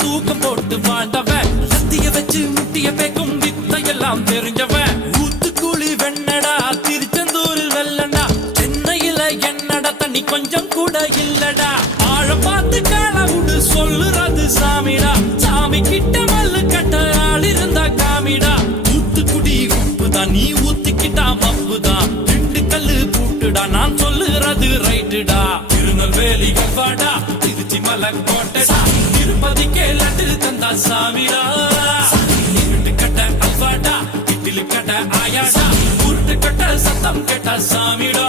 தூக்கம் போட்டு வாழ்ந்தவன் சத்திய வச்சு முட்டிய பேக்கும் வித்தையெல்லாம் தெரிஞ்சவன் ஊத்துக்குழி வெண்ணடா திருச்செந்தூரில் வெள்ளடா சென்னையில என்னடா தண்ணி கொஞ்சம் கூட இல்லடா ஆழம் பார்த்து காலவுடு சொல்லுறது சாமிடா சாமி கிட்ட மல்லு கட்ட ஆள் இருந்தா காமிடா ஊத்துக்குடி உப்புதான் நீ ஊத்திக்கிட்டா மப்புதான் ரெண்டு கல்லு பூட்டுடா நான் சொல்லுறது ரைட்டுடா திருநெல்வேலி கல்வாடா திருச்சி மலை கோட்டடா திருப்பதிக்கே லட்டு தந்தா சாமிடா இருட்டு கட்ட அல்வாடா இட்லி கட்ட ஆயாடா உருட்டு கட்ட சத்தம் கேட்டா சாமிடா